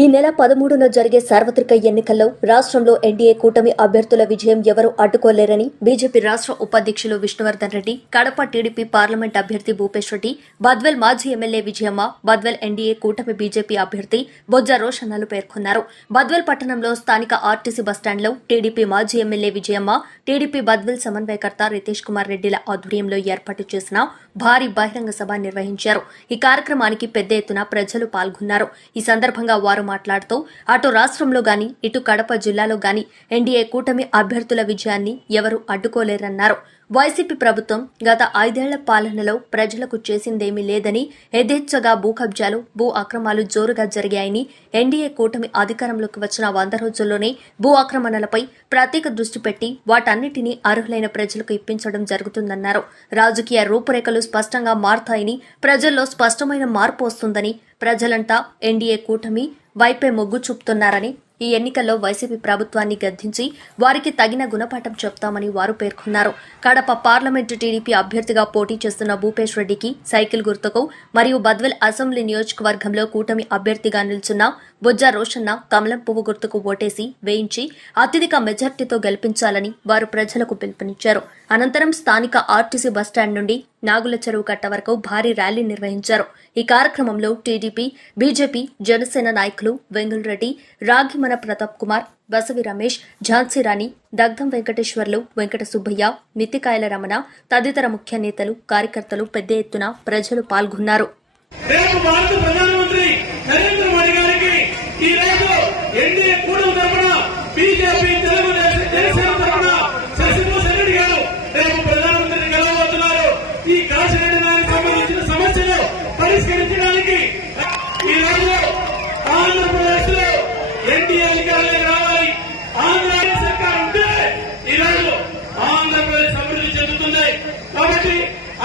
ఈ నెల పదమూడున జరిగే సార్వత్రిక ఎన్నికల్లో రాష్ట్రంలో ఎన్డీఏ కూటమి అభ్యర్థుల విజయం ఎవరూ అడ్డుకోలేరని బీజేపీ రాష్ట్ర ఉపాధ్యక్షులు విష్ణువర్ధన్ రెడ్డి కడప టీడీపీ పార్లమెంట్ అభ్యర్థి భూపేష్ రెడ్డి బద్వెల్ మాజీ ఎమ్మెల్యే విజయమ్మ బద్వెల్ ఎన్డీఏ కూటమి బీజేపీ అభ్యర్థి బొజ్జ రోషన్నలు పేర్కొన్నారు. బద్వెల్ పట్టణంలో స్థానిక ఆర్టీసీ బస్టాండ్లో టీడీపీ మాజీ ఎమ్మెల్యే విజయమ్మ టీడీపీ బద్వెల్ సమన్వయకర్త రితేష్ కుమార్ రెడ్డిల ఆధ్వర్యంలో ఏర్పాటు చేసిన భారీ బహిరంగ సభ నిర్వహించారు. ఈ కార్యక్రమానికి పెద్ద ఎత్తున ప్రజలు పాల్గొన్నారు. ఈ సందర్భంగా వారు మాట్లాడుతూ అటు రాష్ట్రంలో గాని ఇటు కడప జిల్లాలో గాని ఎన్డీఏ కూటమి అభ్యర్థుల విజయాన్ని ఎవరూ అడ్డుకోలేరన్నారు. వైసీపీ ప్రభుత్వం గత ఐదేళ్ళ పాలనలో ప్రజలకు చేసిందేమీ లేదని యథేచ్ఛగా భూ కబ్జాలు భూ అక్రమాలు జోరుగా జరిగాయని ఎన్డీఏ కూటమి అధికారంలోకి వచ్చిన వంద రోజుల్లోనే భూ ఆక్రమణలపై ప్రత్యేక దృష్టి పెట్టి వాటన్నిటినీ అర్హులైన ప్రజలకు ఇప్పించడం జరుగుతుందన్నారు. రాజకీయ రూపురేఖలు స్పష్టంగా మారుతాయని ప్రజల్లో స్పష్టమైన మార్పు వస్తుందని ప్రజలంతా ఎన్డీఏ కూటమి వైపే మొగ్గు చూపుతున్నారని ఈ ఎన్నికల్లో వైసీపీ ప్రభుత్వాన్ని గద్దించి వారికి తగిన గుణపాఠం చెప్తామని వారు పేర్కొన్నారు. కడప పార్లమెంటు టీడీపీ అభ్యర్థిగా పోటీ చేస్తున్న భూపేష్ రెడ్డికి సైకిల్ గుర్తుకు మరియు బద్వెల్ అసెంబ్లీ నియోజకవర్గంలో కూటమి అభ్యర్థిగా నిల్చున్న బొజ్జ రోషన్న కమలం పువ్వు గుర్తుకు ఓటేసి వేయించి అత్యధిక మెజార్టీతో గెలిపించాలని వారు ప్రజలకు పిలుపునిచ్చారు. అనంతరం స్థానిక ఆర్టీసీ బస్టాండ్ నుండి నాగుల చెరువు కట్ట వరకు భారీ ర్యాలీ నిర్వహించారు. ఈ కార్యక్రమంలో టీడీపీ బీజేపీ జనసేన నాయకులు వెంగులరెడ్డి రాగిమన ప్రతాప్ కుమార్ బసవి రమేష్ ఝాన్సీ రాణి దగ్ధం వెంకటేశ్వర్లు వెంకట సుబ్బయ్య మిత్తికాయల రమణ తదితర ముఖ్య నేతలు కార్యకర్తలు పెద్ద ఎత్తున ప్రజలు పాల్గొన్నారు.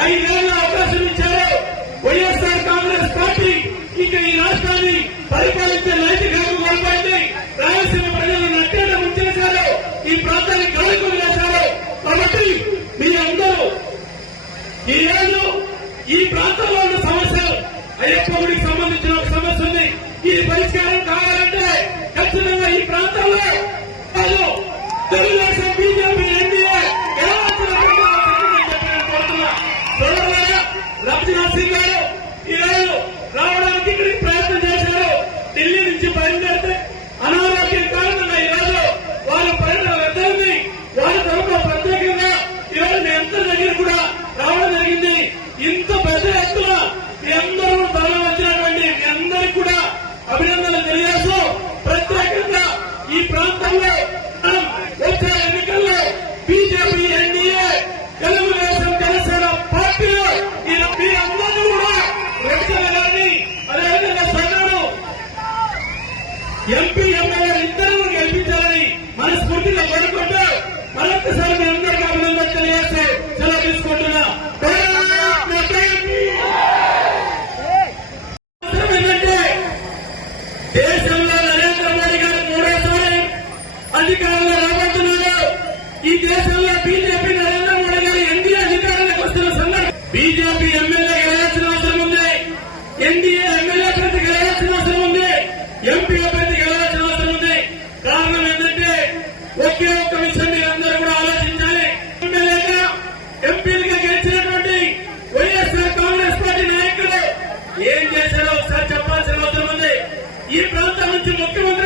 ఐదేళ్ళ అవకాశం ఇచ్చారు. వైఎస్ఆర్ కాంగ్రెస్ పార్టీ ఇక ఈ రాష్ట్రాన్ని పరిపాలించే నైతిక కోల్పోయింది. రాయలసీమ ప్రజలను నట్టేట ముంచేశారు. ఈ ప్రాంతానికి కలుగులు చేశారు కాబట్టి మీరందరూ ఈ రోజు ఈ ప్రాంతంలో ఉన్న సమస్యలు అయ్యప్ప గుడికి సంబంధించిన ఒక సమస్య ఉంది ఇది పరిష్కారం కావాలంటే ఖచ్చితంగా ఈ ప్రాంతంలో వాళ్ళు తెలుగుదేశం బీజేపీ ఎన్డీఏ గెలవాల్సిన ప్రజలు చెప్పి నేను కోరుతున్నా. సోదరులారా, రఘునాథ్ సింగ్ గారు ఈ రోజు రావడానికి ఇక్కడికి ప్రయత్నం చేశారు ఢిల్లీ నుంచి బయలుదేరితే అనారోగ్యం కారణంగా ఈ రోజు వారు పర్యటన వ్యర్థమైంది వారి తరఫున ప్రత్యేకంగా ఈ రోజు మీ అందరి దగ్గర కూడా రావడం జరిగింది ఇంత పెద్ద ఎత్తున మీ అందరూ తరలి వచ్చినటువంటి మీ అందరికీ కూడా అభినందనలు తెలియజేస్తూ ప్రత్యేకంగా ఈ వచ్చే ఎన్నికల్లో బీజేపీ ఎన్డీఏ తెలుగుదేశం జనసేన పార్టీలో మీ అందరూ కూడా రక్షణలని అదేవిధంగా సంఘాలు ఎంపీ ఎమ్మెల్యే ఇద్దరు గెలిపించాలని మనస్ఫూర్తిగా కోరుకుంటూ మరొకసారి మీ అందరికీ అభినందన తెలియజేస్తూ సెలవు తీసుకుంటున్నాను భారత్ మాతా కీ అవసరం ఏంటంటే దేశంలో నరేంద్ర మోడీ గారు మూడోసారి అధికారంలో రాబోతున్నారు ఈ దేశంలో బీజేపీ నరేంద్ర మోడీ గారు ఎన్డీఏ అధికారంలోకి వస్తున్న సందర్భం బీజేపీ ఎమ్మెల్యే గెలవాల్సిన అవసరం ఉంది. ఎన్డీఏ ఎమ్మెల్యే అభ్యర్థి గెలవాల్సిన అవసరం ఉంది. ఎంపీ అభ్యర్థి గెలవాల్సిన అవసరం ఉంది. కారణం ఏంటంటే ఒకే ఒక్క విషయం మీరందరూ కూడా ఆలోచించాలి. ఎమ్మెల్యేగా ఎంపీలుగా గెలిచినటువంటి వైఎస్ఆర్ కాంగ్రెస్ పార్టీ నాయకులు ఏం చేశారో ఒకసారి చెప్పాల్సిన అవసరం ఉంది. ఈ ప్రాంతం నుంచి ముఖ్యమంత్రి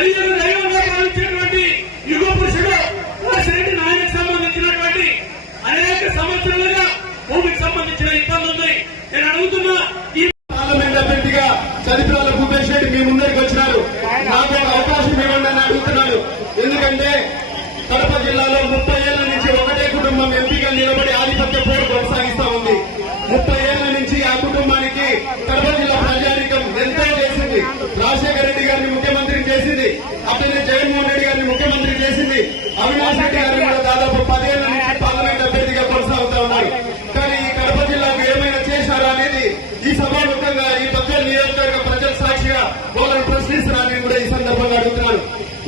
కలియుగ దైవంగా భావించినటువంటి యుగ పురుషుడు వాసిరెడ్డి నాయనకు సంబంధించినటువంటి అనేక సంవత్సరాలుగా భూమికి సంబంధించిన ఇబ్బంది ఉంది. నేను అడుగుతున్నా ఈ పార్లమెంట్ అభ్యర్థిగా చరిత్రాల భూపేష్ రెడ్డి మీ ముందరికి వచ్చినారు. నాకు ఒక అవకాశం ఇవ్వండి అని అడుగుతున్నాను ఎందుకంటే కడప జిల్లాలో ముప్పై అవినాష్ రెడ్డి గారు కూడా దాదాపు పదేళ్ళ నుంచి పార్లమెంట్ అభ్యర్థిగా కొనసాగుతా ఉన్నారు. కానీ ఈ కడప జిల్లాకు ఏమైనా చేశారా అనేది ఈ సభాముఖంగా ఈ పద్యాల నియోజకవర్గ ప్రజల సాక్షిగా వాళ్ళని ప్రశ్నిస్తున్నారని కూడా ఈ సందర్భంగా అడుగుతున్నారు.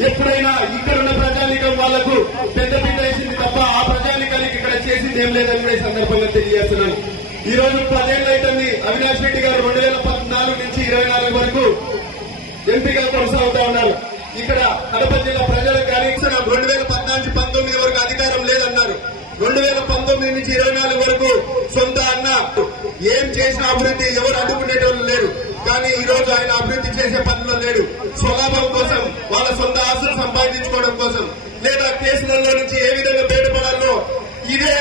ఎప్పుడైనా ఇక్కడున్న ప్రజానికం వాళ్ళకు పెద్ద పెద్ద వేసింది తప్ప ఆ ప్రజానికానికి ఇక్కడ చేసింది ఏం లేదని కూడా ఈ సందర్భంగా తెలియజేస్తున్నాను. ఈ రోజు పదేళ్ళైతుంది అవినాష్ రెడ్డి గారు రెండు వేల పద్నాలుగు నుంచి ఇరవై నాలుగు వరకు ఎంపీగా కొనసాగుతా ఉన్నారు. ఇక్కడ కడప జిల్లా ప్రజలకు కానీ రెండు వేల పద్నాలుగు పంతొమ్మిది వరకు అధికారం లేదన్నారు. రెండు వేల పంతొమ్మిది నుంచి ఇరవై నాలుగు వరకు సొంత అన్న ఏం చేసిన అభివృద్ధి ఎవరు అడ్డుకునేటోళ్ళు లేరు. కానీ ఈ రోజు ఆయన అభివృద్ధి చేసే పనిలో లేడు. స్వలాభం కోసం వాళ్ళ సొంత ఆస్తులు సంపాదించుకోవడం కోసం లేదా కేసులలో నుంచి ఏ విధంగా బయటపడాలో ఇదే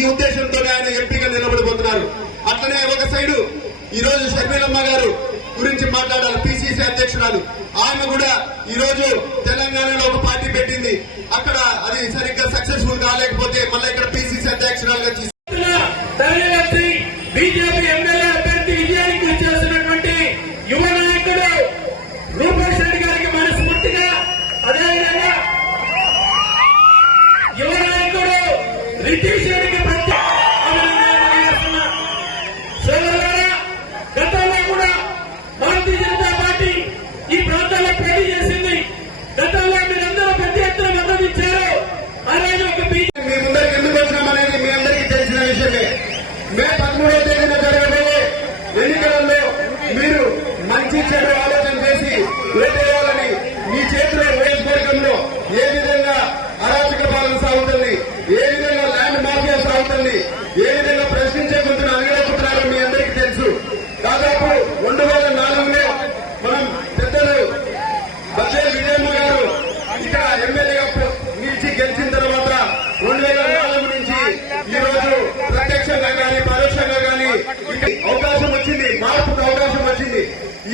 ఈ ఉద్దేశంతో ఆయన ఎంపీగా నిలబడిపోతున్నారు. అట్లనే ఒక సైడు ఈ రోజు షర్మిలమ్మ గారు గురించి మాట్లాడాలి. పిసిసి అధ్యక్షురాలు. ఆమె కూడా ఈ రోజు తెలంగాణలో ఒక పార్టీ పెట్టింది. అక్కడ అది సరిగ్గా సక్సెస్ఫుల్ కాలేకపోతే మళ్ళీ ఇక్కడ పిసిసి అధ్యక్షురాలుగా తీసుకు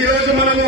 ఈరోజు మనము